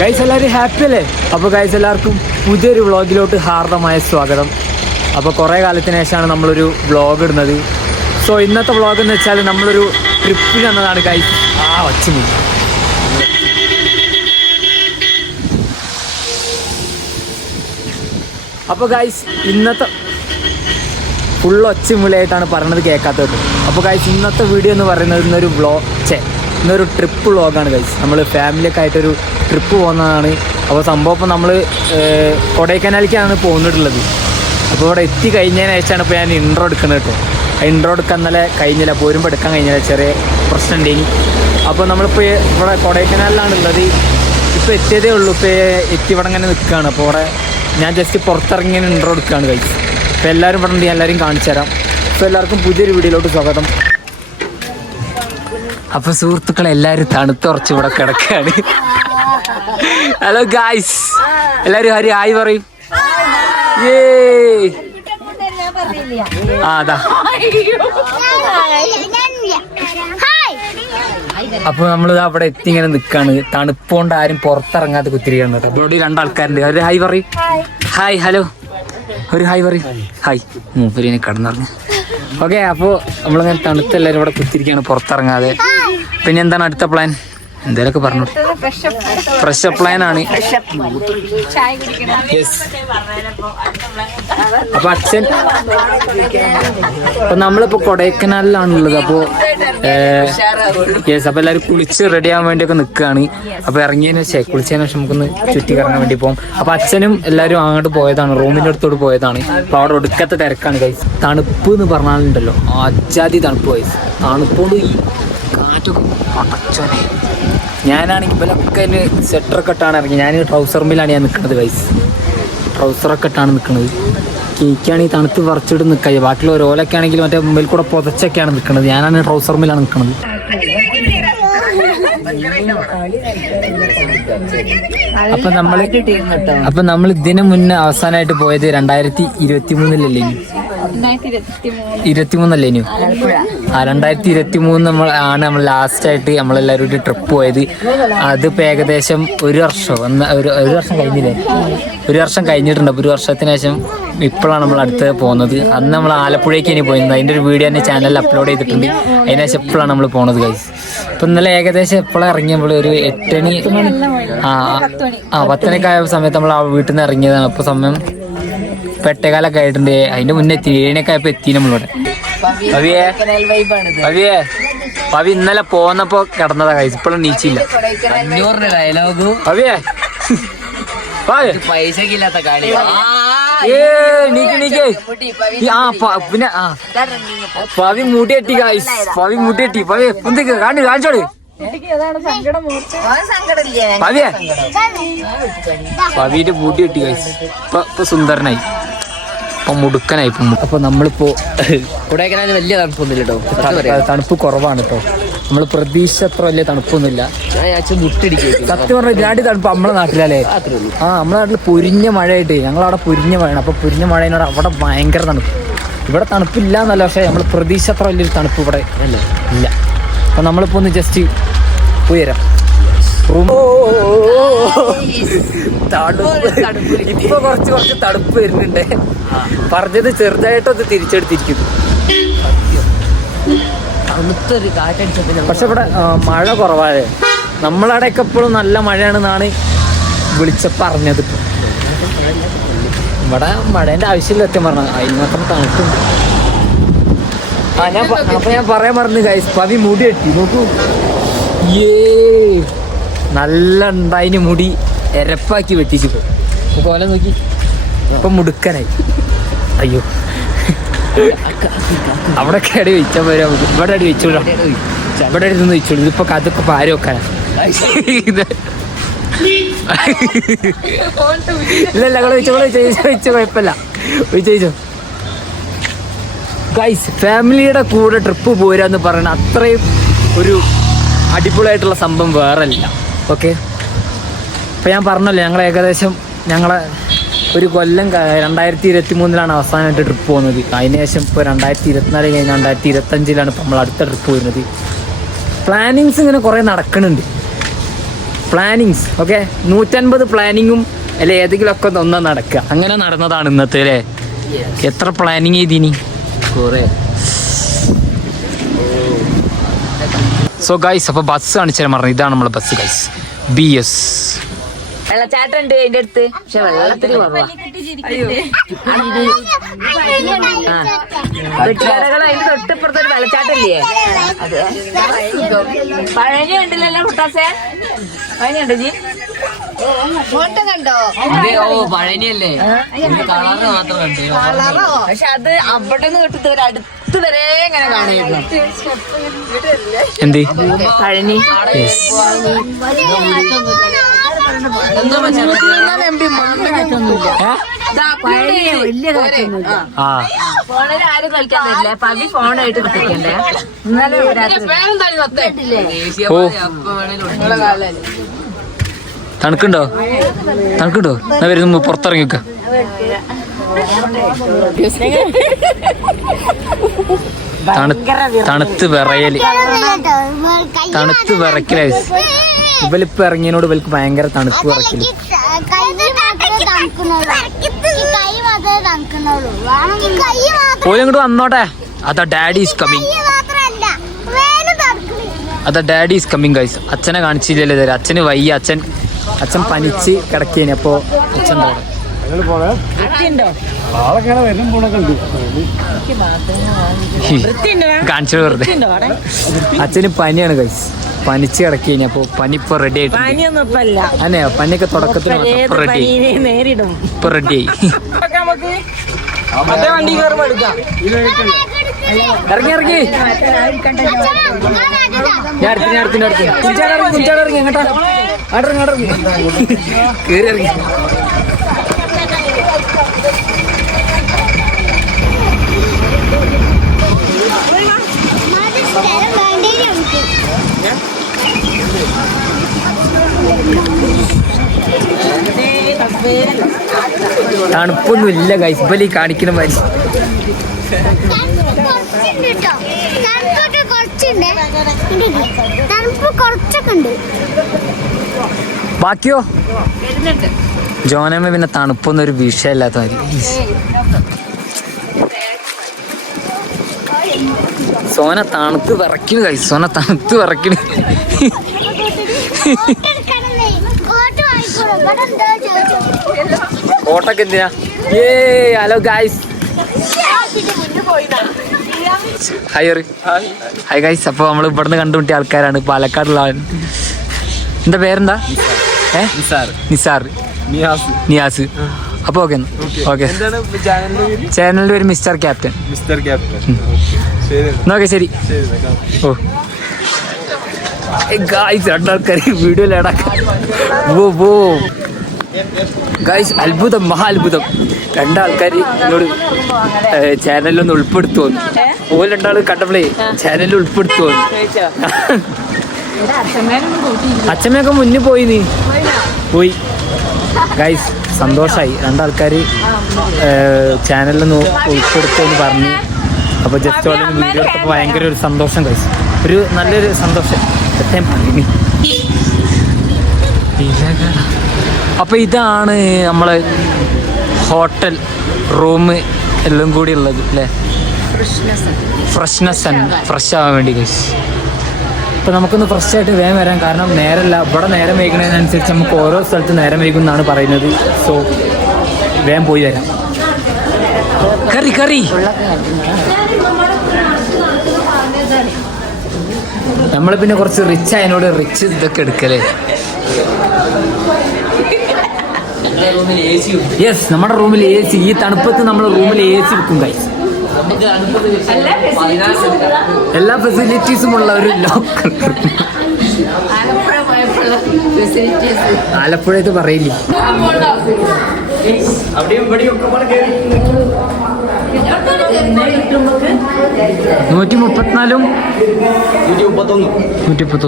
Guys എല്ലാവരും happy അല്ലേ? അപ്പോൾ ഗൈസ് എല്ലാവർക്കും പുതിയൊരു വ്ളോഗിലോട്ട് ഹാർദമായ സ്വാഗതം. അപ്പോൾ കുറേ കാലത്തിന് ശേഷമാണ് നമ്മളൊരു വ്ളോഗ് ഇടുന്നത്. സോ ഇന്നത്തെ വ്ളോഗ് എന്ന് വെച്ചാൽ നമ്മളൊരു ട്രിപ്പിൽ വന്നതാണ് ഗൈസ്. ഒച്ചമി അപ്പോൾ ഗൈസ് ഇന്നത്തെ ഫുൾ ഒച്ചമുളിയായിട്ടാണ് പറഞ്ഞത് കേൾക്കാത്തത്. അപ്പോൾ ഗൈസ് ഇന്നത്തെ വീഡിയോ എന്ന് പറയുന്നത് ഇന്നൊരു ട്രിപ്പ് വ്ളോഗാണ് ഗൈസ്. നമ്മൾ ഫാമിലിയൊക്കെ ആയിട്ടൊരു ട്രിപ്പ് പോകുന്നതാണ്. അപ്പോൾ സംഭവം ഇപ്പോൾ നമ്മൾ കൊടൈക്കനാലിലേക്കാണ് പോകുന്നിട്ടുള്ളത്. അപ്പോൾ ഇവിടെ എത്തി കഴിഞ്ഞതിന് ശേഷമാണ് ഇപ്പോൾ ഞാൻ ഇൻട്രോ എടുക്കുന്നത് കേട്ടോ. ആ ഇൻട്രോ എടുക്കാൻ ഇന്നലെ കഴിഞ്ഞില്ല, പോരുമ്പോൾ എടുക്കാൻ കഴിഞ്ഞില്ല, ചെറിയ പ്രശ്നം ഉണ്ടെങ്കിൽ. അപ്പോൾ നമ്മളിപ്പോൾ ഇവിടെ കൊടൈക്കനാലിലാണുള്ളത്. ഇപ്പോൾ എത്തിയതേ ഉള്ളൂ. ഇപ്പോൾ എത്തി ഇവിടെ ഇങ്ങനെ നിൽക്കുകയാണ്. അപ്പോൾ ഇവിടെ ഞാൻ ജസ്റ്റ് പുറത്തിറങ്ങി ഇൻട്രോ എടുക്കുകയാണ് ഗൈസ്. അപ്പോൾ എല്ലാവരും ഇവിടെ ഉണ്ട്, എല്ലാവരും കാണിച്ചു തരാം. അപ്പോൾ എല്ലാവർക്കും പുതിയൊരു വീഡിയോയിലോട്ട് സ്വാഗതം. അപ്പോൾ സുഹൃത്തുക്കളെ എല്ലാവരും തണുത്തുറച്ച് ഇവിടെ കിടക്കുകയാണ്. ഹലോ ഗായ്സ്, എല്ലാവരും ഹായ് പറയും. അതാ അപ്പോൾ നമ്മൾ അവിടെ എത്തി ഇങ്ങനെ നിൽക്കാണ്. തണുപ്പുകൊണ്ട് ആരും പുറത്തിറങ്ങാതെ കുത്തിരിക്കുകയാണ് കേട്ടോ. ഇവിടെ രണ്ടാൾക്കാരുണ്ട്, അവർ ഹായ് പറയും. ഹായ് ഹലോ, ഒരു ഹായ് പറയും. ഹായ് മൂപ്പരിനെ കിടന്നിറങ്ങി. ഓക്കെ, അപ്പോൾ നമ്മളിങ്ങനെ തണുത്ത് എല്ലാവരും ഇവിടെ കുത്തിരിക്കുകയാണ് പുറത്തിറങ്ങാതെ. പിന്നെ എന്താണ് അടുത്ത പ്ലാൻ? എന്തേലൊക്കെ പറഞ്ഞു. ഫ്രഷ് പ്ലാൻ ആണ്. അപ്പൊ അച്ഛൻ അപ്പൊ നമ്മളിപ്പോ കൊടൈക്കനാലിലാണുള്ളത്. അപ്പോൾ അപ്പൊ എല്ലാവരും കുളിച്ച് റെഡി ആവാൻ വേണ്ടിയൊക്കെ നിൽക്കുകയാണ്. അപ്പൊ ഇറങ്ങിയതിന് ശേഷം കുളിച്ചതിന് ശേഷം നമുക്കൊന്ന് ചുറ്റി കറങ്ങാൻ വേണ്ടി പോകും. അപ്പൊ അച്ഛനും എല്ലാവരും അങ്ങോട്ട് പോയതാണ്, റൂമിന്റെ അടുത്തോട്ട് പോയതാണ്. അപ്പൊ അവിടെ ഒടുക്കത്തെ തിരക്കാണ് ഗൈസ്. തണുപ്പ് എന്ന് പറഞ്ഞാലുണ്ടല്ലോ, അജാതി തണുപ്പ് ഗൈസ്. തണുപ്പോണ്ട് ഈ കാറ്റൊക്കെ പടച്ചോനെ. ഞാനാണെങ്കിൽ ഇവലൊക്കെ അതിന് സ്വെറ്ററൊക്കെ ഇട്ടാണ് ഇറങ്ങി. ഞാൻ ട്രൗസർമിലാണ് ഞാൻ നിൽക്കുന്നത് ഗൈസ്. ട്രൗസറൊക്കെ ഇട്ടാണ് നിൽക്കുന്നത്. കേക്കാണെങ്കിൽ തണുത്ത് പറിച്ചിട്ട് നിൽക്കുക. ബാക്കിയുള്ള ഓലൊക്കെ ആണെങ്കിൽ മറ്റേ മുമ്പിൽ കൂടെ പുതച്ചൊക്കെയാണ് നിൽക്കുന്നത്. ഞാനാണ് ട്രൗസർമിലാണ് നിൽക്കുന്നത്. അപ്പൊ നമ്മൾ ഇതിനു മുന്നേ അവസാനമായിട്ട് പോയത് 2023 23 ഇനി 2023 നമ്മൾ ലാസ്റ്റ് ആയിട്ട് നമ്മളെല്ലാവരും ഒരു ട്രിപ്പ് പോയത്. അതിപ്പോൾ ഏകദേശം ഒരു വർഷം കഴിഞ്ഞില്ലേ? ഒരു വർഷം കഴിഞ്ഞിട്ടുണ്ട്. അപ്പോൾ ഒരു വർഷത്തിന് ശേഷം ഇപ്പോഴാണ് നമ്മൾ അടുത്ത് പോകുന്നത്. അന്ന് നമ്മൾ ആലപ്പുഴയ്ക്ക് ഇനി പോയിരുന്നത്. അതിൻ്റെ ഒരു വീഡിയോ തന്നെ ചാനലിൽ അപ്ലോഡ് ചെയ്തിട്ടുണ്ട്. അതിന് ശേഷം ഇപ്പോഴാണ് നമ്മൾ പോകുന്നത് ഗൈസ്. ഇപ്പം ഇന്നലെ ഏകദേശം എപ്പോഴാണ് ഇറങ്ങിയപ്പോൾ ഒരു 8 മണി 10 മണിയൊക്കെ ആയ സമയത്ത് നമ്മൾ ആ വീട്ടിൽ നിന്ന് ഇറങ്ങിയതാണ്. അപ്പോൾ സമയം 8:15 ആയിട്ടുണ്ട്. അതിന്റെ മുന്നേ 7 മണിയൊക്കെ ആയപ്പോ എത്തി നമ്മളിവിടെ. പവി ഇന്നലെ പോന്നപ്പോ കിടന്നതാ കൈസ്. ഇപ്പോഴും നീച്ചില്ല. ഡയലോഗ് പൈസക്കില്ലാത്ത കളി. പിന്നെ പവി മൂട്ടിയെട്ടി ഗൈസ്. പവി മൂട്ടിയെട്ടി. പവി എന്തൊക്കെ കാണിച്ചോട്. പവിന്റെ ബൂട്ടി കിട്ടി ഗൈസ്. ഇപ്പൊ സുന്ദരനായി, ഇപ്പൊ മുടുക്കനായി. അപ്പൊ നമ്മളിപ്പോ കൊടൈക്കനാലിൽ വലിയ തണുപ്പൊന്നുമില്ല കേട്ടോ. തണുപ്പ് കുറവാണ് കേട്ടോ. നമ്മള് പ്രതീക്ഷ അത്ര വലിയ തണുപ്പൊന്നുമില്ല. സത്യം പറഞ്ഞ ഇതിനാട്ടി തണുപ്പ് നമ്മളെ നാട്ടിലല്ലേ? നമ്മളെ നാട്ടിൽ പൊരിഞ്ഞ മഴയായിട്ട് ഞങ്ങളവിടെ പൊരിഞ്ഞ മഴയാണ്. അപ്പൊ പൊരിഞ്ഞ മഴയിനോട് അവിടെ ഭയങ്കര തണുപ്പ്. ഇവിടെ തണുപ്പില്ല എന്നല്ല, പക്ഷെ നമ്മൾ പ്രതീക്ഷ അത്ര വലിയൊരു തണുപ്പ് ഇവിടെ ഇല്ല. അപ്പൊ നമ്മളിപ്പോ ഒന്ന് ജസ്റ്റ് പോയി തരാം. ഇപ്പൊ കുറച്ച് തണുപ്പ് വരുന്നുണ്ട്. പറഞ്ഞത് ചെറുതായിട്ടൊന്ന് തിരിച്ചെടുത്തിരിക്കുന്നു. പക്ഷെ ഇവിടെ മഴ കുറവാണ്. നമ്മളവിടെയൊക്കെ എപ്പോഴും നല്ല മഴയാണെന്നാണ് വിളിച്ചപ്പോൾ അറിഞ്ഞത്. ഇവിടെ മഴേന്റെ ആവശ്യമില്ല സത്യം പറഞ്ഞത്. അതിനകത്ത് തണുപ്പുണ്ട്. അപ്പൊ ഞാൻ പറയാൻ പറഞ്ഞു ഗൈസ്, പവി മുടി കെട്ടി നോക്കൂ. നല്ല ഉണ്ടായിന് മുടി എരപ്പാക്കി വെട്ടിച്ചു പോലെ നോക്കി. ഇപ്പൊ മുടുക്കനായി. അയ്യോ, അവിടെ അടി വെച്ചാൽ പോരാ. ഇവിടെ അടി വെച്ചോളാം. ഇവിടെ അടുത്ത് വെച്ചോളൂ. ഇതിപ്പോ അതൊക്കെ പാര വെക്കാനാ. ഇല്ലല്ല വെച്ചോ, കുഴപ്പമില്ല. ചോദിച്ചോ ഗൈസ്. ഫാമിലിയുടെ കൂടെ ട്രിപ്പ് പോരാന്ന് പറയണ അത്രയും ഒരു അടിപൊളിയായിട്ടുള്ള സംഭവം വേറെ അല്ല. ഓക്കെ, ഇപ്പം ഞാൻ പറഞ്ഞല്ലോ, ഞങ്ങളെ ഒരു കൊല്ലം 2023 അവസാനമായിട്ട് ട്രിപ്പ് പോകുന്നത്. അതിനുശേഷം ഇപ്പോൾ 2024 കഴിഞ്ഞ് 2025 ഇപ്പം നമ്മൾ അടുത്ത ട്രിപ്പ് വരുന്നത്. പ്ലാനിങ്സ് ഇങ്ങനെ കുറേ നടക്കുന്നുണ്ട്. പ്ലാനിങ്സ് ഓക്കെ 150 പ്ലാനിങ്ങും അല്ലെ ഏതെങ്കിലും ഒക്കെ ഒന്നാ നടക്കുക. അങ്ങനെ നടന്നതാണ് ഇന്നത്തെ അല്ലേ. എത്ര പ്ലാനിങ് ചെയ്തിനി കുറേ. സോ ഗൈസ് അപ്പോൾ ബസ് കാണിച്ചാൽ പറഞ്ഞു ഇതാണ് നമ്മളെ ബസ് ഗൈസ്. BS വെള്ളച്ചാട്ടുണ്ട് അതിന്റെ അടുത്ത്. പക്ഷെ വെള്ളത്തിൽ വെട്ടുകടകൾ അതിന്റെ തൊട്ടിപ്പുറത്തൊരു വെള്ളച്ചാട്ടല്ലേ അത്. പഴനി ഉണ്ടല്ലോ മുട്ടാസേ. പഴനി ഉണ്ടോ ജി? പഴനിയല്ലേ പക്ഷെ അത് അവിടെ നിന്ന് തൊട്ടിട്ട് ഒരു അടുത്ത് വരെ ഇങ്ങനെ കാണുന്നു. എന്ത് പഴനി ഫോണിൽ ആരും കളിക്കാൻ പറ്റില്ല. പവി ഫോണായിട്ട് കുട്ടിക്കണ്ടേ. ഇന്നലെ തണുക്കുണ്ടോ എന്നാ വരുന്നു പുറത്തിറങ്ങിക്ക. തണുത്ത് വിറയല് തണുത്ത് വിറക്കല. ഇവലിപ്പോ ഇറങ്ങിയതിനോട് ഇവർക്ക് ഭയങ്കര തണുപ്പ് വിറക്കല്. പോലും വന്നോട്ടെ. അതാ ഡാഡി ഈസ് കമ്മിങ് ഗൈസ്. അച്ഛനെ കാണിച്ചില്ലല്ലോ ഇതുവരെ. അച്ഛന് വയ്യ. അച്ഛൻ പനിച്ച് കിടക്കേനി. അപ്പോ അച്ഛൻ കാണിച്ചു വെറുതെ. അച്ഛന് പനിയാണ് ഗൈസ്. പനിച്ച് കിടക്കേനി. അപ്പൊ പനി ഇപ്പൊ റെഡി ആയിട്ട് അന്നെ. പനിയൊക്കെ തുടക്കത്തിൽ ഇപ്പൊ റെഡിയായി. ഇറങ്ങി ഞാൻ അടുത്ത് ഇറങ്ങി എങ്ങോട്ടാ കേറി ഇറങ്ങി. തണുപ്പൊന്നും ഇല്ല ഗൈസ്. ബലി കാണിക്കണ മാതിരി. ബാക്കിയോ ജോനമ്മ പിന്നെ തണുപ്പൊന്നും ഒരു വിഷയമില്ലാത്ത മാതിരി. സോന തണുത്ത് വിറക്കണ് ഗൈസ്. സോന തണുത്ത് വിറക്കണ്. കോട്ടൊക്കെ എന്തിനാ? Hello guys. Hi guys. അപ്പോൾ നമ്മൾ ഇവിടുന്ന് കണ്ടുമുട്ടിയ ആൾക്കാരാണ്. പാലക്കാടുള്ള. എന്താ പേരെന്താ? നിസാർ നിയാസ്. അപ്പോൾ ഓക്കെ ചാനലിൻ്റെ പേര് മിസ്റ്റർ ക്യാപ്റ്റൻ. ഓക്കെ ശരി. ഓ ഗൈസ് രണ്ടാൾക്കാർ വീഡിയോയിൽ ഇടാക്കാം. ഗൈസ് അത്ഭുതം, മഹാ അത്ഭുതം. രണ്ടാൾക്കാർ എന്നോട് ചാനലിലൊന്ന് ഉൾപ്പെടുത്തുവന്നു. ഓല് രണ്ടാൾ കണ്ടപ്പോഴേ ചാനലിൽ ഉൾപ്പെടുത്തുവന്നു. അച്ഛമ്മയൊക്കെ മുന്നിൽ പോയി ഗൈസ്. സന്തോഷമായി. രണ്ടാൾക്കാർ ചാനലിലൊന്ന് ഉൾപ്പെടുത്തുമെന്ന് പറഞ്ഞു. അപ്പോൾ ജസ്റ്റ് ഓരോ വീഡിയോ എടുത്തപ്പോൾ ഭയങ്കര ഒരു സന്തോഷം ഗൈസ്. ഒരു നല്ലൊരു സന്തോഷം. അപ്പോൾ ഇതാണ് നമ്മളെ ഹോട്ടൽ റൂം എല്ലാം കൂടി ഉള്ളത് അല്ലേ. ഫ്രഷ് ആവാൻ വേണ്ടി ഗൈസ്. അപ്പോൾ നമുക്കൊന്ന് ഫ്രഷ് ആയിട്ട് വേഗം വരാം. കാരണം നേരമല്ല, ഇവിടെ നേരം വൈകുന്നതിനനുസരിച്ച് നമുക്ക് ഓരോ സ്ഥലത്ത് നേരം വൈകും എന്നാണ് പറയുന്നത്. സോ വേഗം പോയി വരാം. കറി നമ്മൾ പിന്നെ കുറച്ച് റിച്ച് ആയതിനോട് റിച്ച് ഇതൊക്കെ എടുക്കലേ. യെസ്, നമ്മുടെ റൂമിൽ AC. ഈ തണുപ്പത്ത് നമ്മുടെ റൂമിൽ AC വെക്കും ഗൈസ്. എല്ലാ ഫെസിലിറ്റീസും ഉള്ള ഒരു ലോക്കൽ. ആലപ്പുഴത്ത് പറയില്ലേ. 134 131.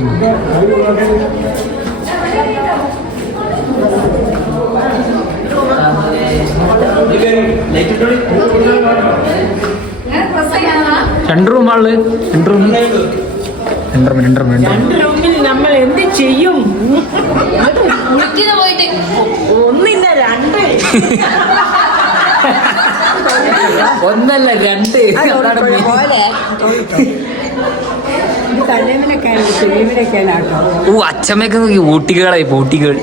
രണ്ട് റൂമാള്. രണ്ട് റൂമിൽ നമ്മൾ എന്ത് ചെയ്യും. പോയിട്ട് ഒന്നില്ല രണ്ട്. ഒന്നല്ല രണ്ട്. പോലെ ഓ അച്ഛമ്മയൊക്കെ നോക്കി ഊട്ടികളായി ഊട്ടികൾ.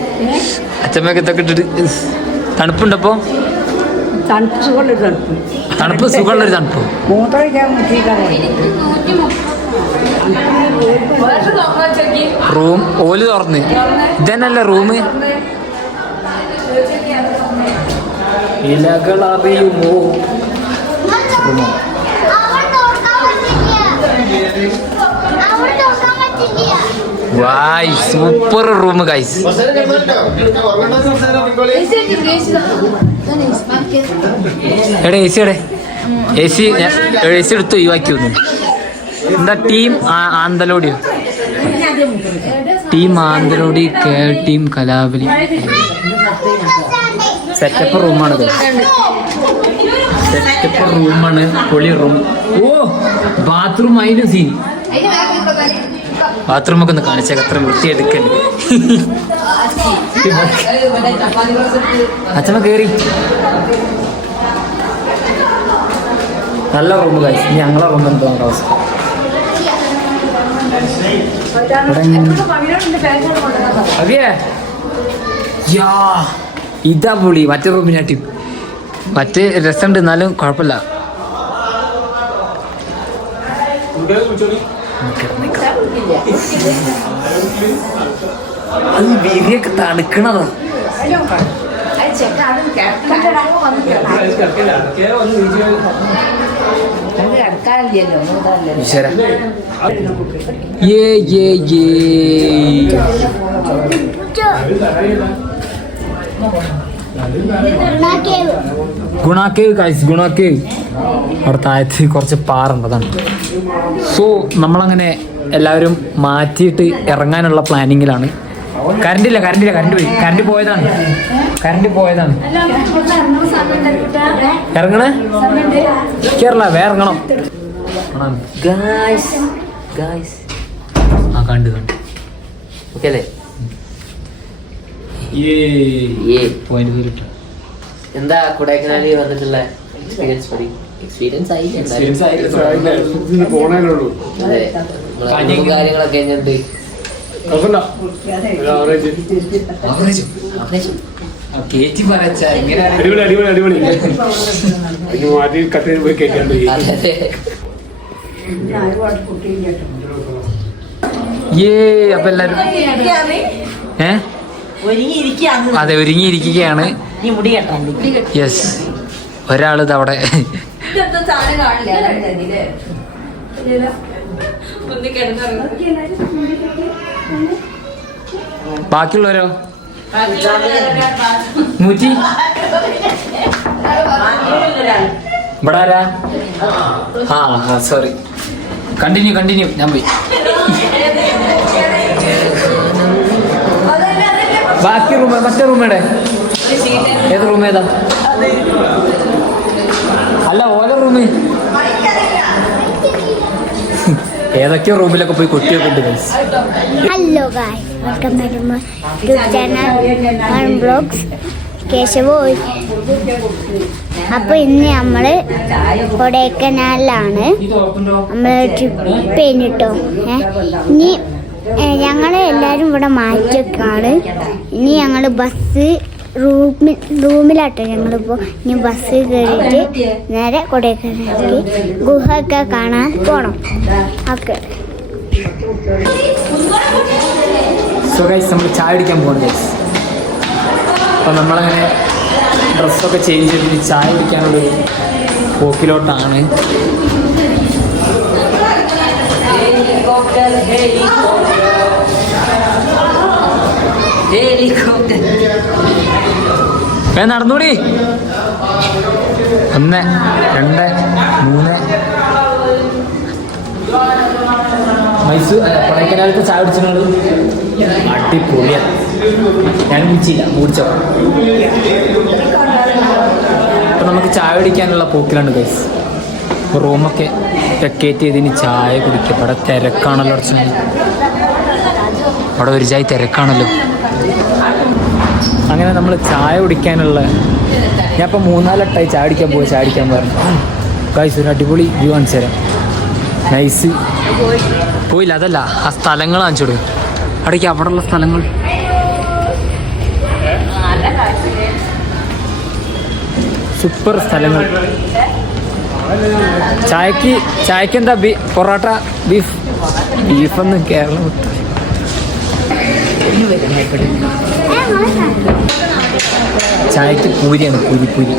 അച്ഛമ്മയൊക്കെ ഇതൊക്കെ ഇട്ടിട്ട് തണുപ്പുണ്ടപ്പോ? തണുപ്പ് സുഖമുള്ളൊരു തണുപ്പ്. തണുപ്പ് സുഖമുള്ളൊരു തണുപ്പ്. മൂത്രമൊഴിക്കാൻ മുട്ടിയിട്ടാണ്. റൂം ഓല് തുറന്ന് ഇതന്നല്ല റൂം. ഇലകളറിയുമോ വായ് സൂപ്പർ റൂം ഗൈസ്. എടേ എ സി എടേ എ സി എടുത്ത് ഒഴിവാക്കി വന്നു. എന്താ ടീം ആന്തലോടിയോ? ടീം ആന്തലോടി ടീം കലാബലി. സെറ്റപ്പ് റൂമാണത്. സെറ്റപ്പ് റൂമാണ്. പൊളി റൂം. ഓ ബാത്റൂം അതിന് സീൻ. ബാത്റൂം ഒക്കെ ഒന്ന് കാണിച്ചാൽ അത്ര വൃത്തിയെടുക്കല്ലേ. അച്ഛമ്മ കേറി. നല്ല റൂം കഴിച്ചു. ഇനി ഞങ്ങളെ റൂം എന്തോ അവസ്ഥ. അവിയേ യാ ഇതാ പൊളി. മറ്റേ റൂമിനാട്ടി മറ്റേ രസമുണ്ട് എന്നാലും കുഴപ്പമില്ല. അത് ബിരിയൊക്കെ തണുക്കണതാ. ഗുണാക്കേവ് ഗൈസ്, ഗുണാക്കേവ്. അവിടെ താഴത്ത് കുറച്ച് പാറുണ്ടതാണ്. സോ നമ്മളങ്ങനെ എല്ലാവരും മാറ്റിയിട്ട് ഇറങ്ങാനുള്ള പ്ലാനിങ്ങിലാണ്. കറണ്ടില്ല കറണ്ടില്ല കറണ്ട് പോയി. കറണ്ട് പോയതാണ്. ഇറങ്ങണേ കേരള വേറെ ഇറങ്ങണം. ആ കണ്ടു ഓക്കെ അല്ലേ? എന്താ കൊടൈക്കനാലിൽ വന്നിട്ടുള്ള എക്സ്പീരിയൻസ് പറയും. എക്സ്പീരിയൻസ് ആയി കാര്യങ്ങളൊക്കെ എങ്ങനെയുണ്ട്? അപ്പൊ എല്ലാരും അതെ ഒരുങ്ങിയിരിക്കുകയാണ്. യെസ് ഒരാളിത് അവിടെ. ബാക്കിയുള്ളവരോ? മൂച്ചി ഇവിടെ ആരാ? ആ സോറി. കണ്ടിന്യൂ ഞാൻ പോയി. ബാക്കി റൂം മറ്റേ റൂമേടെ ഏത് റൂം ഏതാ? അല്ല ഓല റൂമ് ഏതൊക്കെയോ റൂമിലൊക്കെ പോയി കൊട്ടിയൊക്കെ ഉണ്ട്. Hello guys, welcome to my YouTube channel vlogs കേശവോയ്. അപ്പോൾ ഇന്ന് നമ്മൾ കൊടൈക്കനാലിലാണ്. നമ്മൾ ട്രിപ്പ് കഴിഞ്ഞിട്ടോ. ഇനി ഞങ്ങൾ എല്ലാവരും ഇവിടെ മാറ്റിയൊക്കെയാണ്. ഇനി ഞങ്ങൾ ബസ് റൂമിലാട്ടോ ഞങ്ങളിപ്പോൾ. ഇനി ബസ് കയറിയിട്ട് നേരെ കൊടൈക്കനാലിലേക്ക് ഗുഹ ഒക്കെ കാണാൻ പോകണം. ഓക്കെ സോ ഗൈസ് നമ്മൾ ചായ കുടിക്കാൻ പോകണം ഗൈസ്. അപ്പോൾ നമ്മളങ്ങനെ ഡ്രസ്സൊക്കെ ചേഞ്ച് ചെയ്തിട്ട് ചായ കുടിക്കാനുള്ളൊരു പോക്കിലോട്ടാണ്. നടന്നൂടി. 1 2 3 മൈസൂർ കൊടൈക്കനാലത്തെ ചായ കുടിച്ചത് അടിപൊളിയാണ്. ഞാൻ കുടിച്ചില്ല, കുടിച്ചോ. അപ്പം നമുക്ക് ചായ കുടിക്കാനുള്ള പോക്കിലാണ് ഗൈസ്. റൂമൊക്കെ വെക്കേറ്റ് ചെയ്തിന് ചായ കുടിക്കുക. ഇവിടെ തിരക്കാണല്ലോ. അവിടെ ഒരു ജായി തിരക്കാണല്ലോ. അങ്ങനെ നമ്മൾ ചായ കുടിക്കാനുള്ള ഞാൻ ഇപ്പം 3-4 വട്ടമായി ചായ കുടിക്കാൻ പറഞ്ഞു. ഗൈസ് ഒരു അടിപൊളി വ്യൂ കാണിച്ചു തരാം. നൈസ് പോയില്ല, അതല്ല ആ സ്ഥലങ്ങൾ കാണിച്ചു കൊടുക്കും. അവിടേക്ക് അവിടെയുള്ള സ്ഥലങ്ങൾ സൂപ്പർ സ്ഥലങ്ങൾ. ചായക്ക് എന്താ പൊറോട്ട ബീഫൊന്നും കേരളം വിട്ടു. ചായക്ക് പൂരിയാണ്, പൂരി.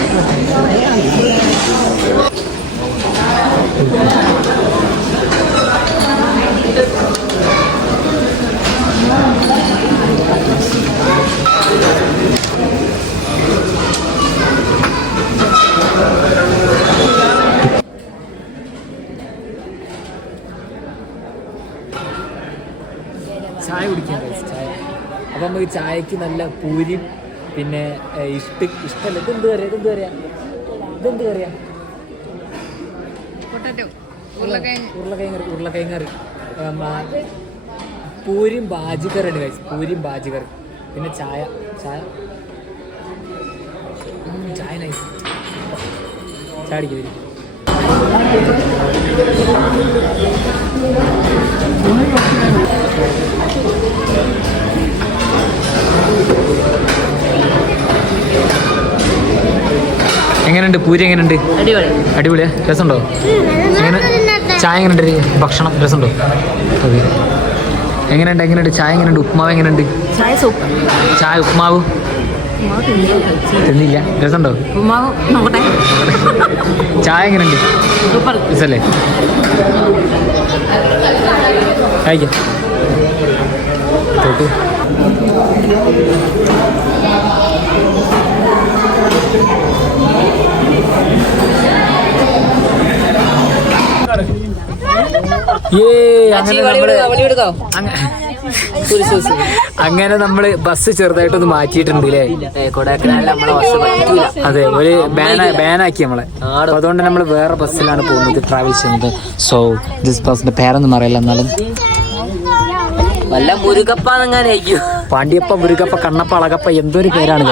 ചായ കുടിക്കാൻ ചായ. അപ്പം നമുക്ക് ചായക്ക് നല്ല പൂരി പിന്നെ ഇഷ്ടമല്ല ഇതെന്ത് പറയാ ഉരുളക്കിഴങ്ങ് കറി, പൂരിയും ബാജിക്കറിയാണ് കഴിച്ചു. പൂരിയും ബാജിക്കറി പിന്നെ ചായ നൈസ്. ചായ അടിക്കും. എങ്ങനെയുണ്ട് പൂരി? എങ്ങനെയുണ്ട്? അടിപൊളിയാ? രസമുണ്ടോ? എങ്ങനെ ചായ എങ്ങനെയുണ്ട്? ഭക്ഷണം രസമുണ്ടോ? അതെ. എങ്ങനെയുണ്ട് ചായ? എങ്ങനെയുണ്ട്? ഉപ്മാവ് എങ്ങനെയുണ്ട്? ചായ ഉപ്മാവ് തിന്നില്ല. രസമുണ്ടോ? ചായ എങ്ങനെയുണ്ട്? രസല്ലേ? കഴിക്കാം. അങ്ങനെ നമ്മള് ബസ് ചെറുതായിട്ടൊന്ന് മാറ്റിയിട്ടുണ്ട് അല്ലേ? അതെ, ഒരു ബാനാക്കി നമ്മളെ. അപ്പൊ അതുകൊണ്ട് നമ്മൾ വേറെ ബസ്സിലാണ് പോകുന്നത്, ട്രാവൽ ചെയ്യുന്നത്. സോ ദിസ് ബസ്സിന്റെ പേരൊന്നും അറിയില്ല, എന്നാലും പാണ്ടിയപ്പ, മുരുകപ്പ, കണ്ണപ്പ, അളകപ്പ എന്തൊരു പേരാണ്.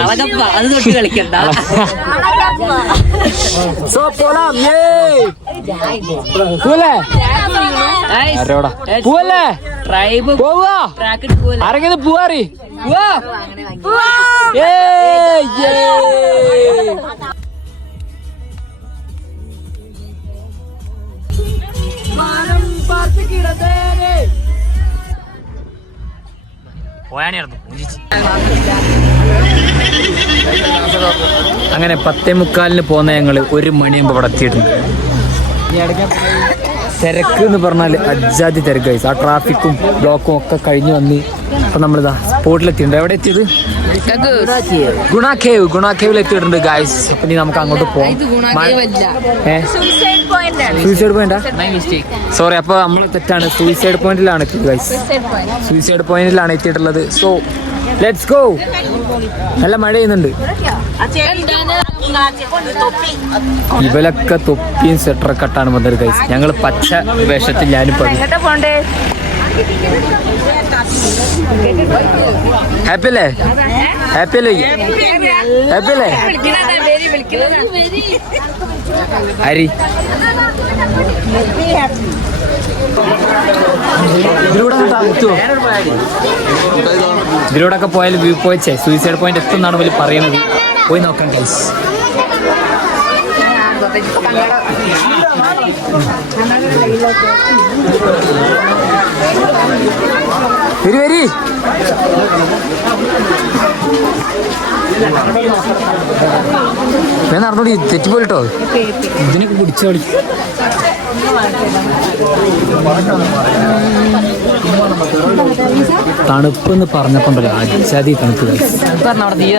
ആരെങ്കിലും പോവാറി? അങ്ങനെ 10:45 പോന്ന ഞങ്ങള് 1 മണിയാകുമ്പോ ഇവിടെ എത്തിയിട്ടുണ്ട്. തിരക്ക് എന്ന് പറഞ്ഞാൽ അജാതി തിരക്ക് ഗൈസ്. ആ ട്രാഫിക്കും ബ്ലോക്കും ഒക്കെ കഴിഞ്ഞ് വന്ന് അപ്പൊ നമ്മളിതാ സ്പോട്ടിലെത്തിയിട്ടുണ്ട്. എവിടെ എത്തിയത്? ഗുണാഖേവിൽ എത്തിയിട്ടുണ്ട് ഗൈസ്. അപ്പൊ ഇനി നമുക്ക് അങ്ങോട്ട് പോകാം. സൂയിസൈഡ് പോയിന്റാ? സോറി, അപ്പൊ നമ്മള് തെറ്റാണ്. സൂയിസൈഡ് പോയിന്റിലാണ് എത്തിയത് ഗൈസ്. സൂയിസൈഡ് പോയിന്റിലാണ് എത്തിയിട്ടുള്ളത്. So let's go. നല്ല മഴ ചെയ്യുന്നുണ്ട്. ഇവലൊക്കെ തൊപ്പിയും സ്വെറ്ററൊക്കെ ഇട്ടാണ് വന്നത് ഗൈസ്. ഞങ്ങൾ പച്ച വേഷത്തിൽ ഞാനിപ്പോ. ഹാപ്പി അല്ലേ? ഹാപ്പി അല്ലേ? ഹാപ്പി അല്ലേ? ഹരി ഇതിലൂടെ ഒക്കെ പോയാൽ വ്യൂ പോയിച്ചേ സൂയിസൈഡ് പോയിന്റ് എത്തുന്നാണ് വലിയ പറയണത്. പോയി നോക്കാം ഗൈസ്. വരി നടന്നോടി, തെറ്റിപ്പോയിട്ടോ. ഇതിനൊക്കെ പിടിച്ചോളി. തണുപ്പ് എന്ന് പറഞ്ഞപ്പോണ്ടല്ലോ അജാതി തണുപ്പ്. കാരണം തീരെ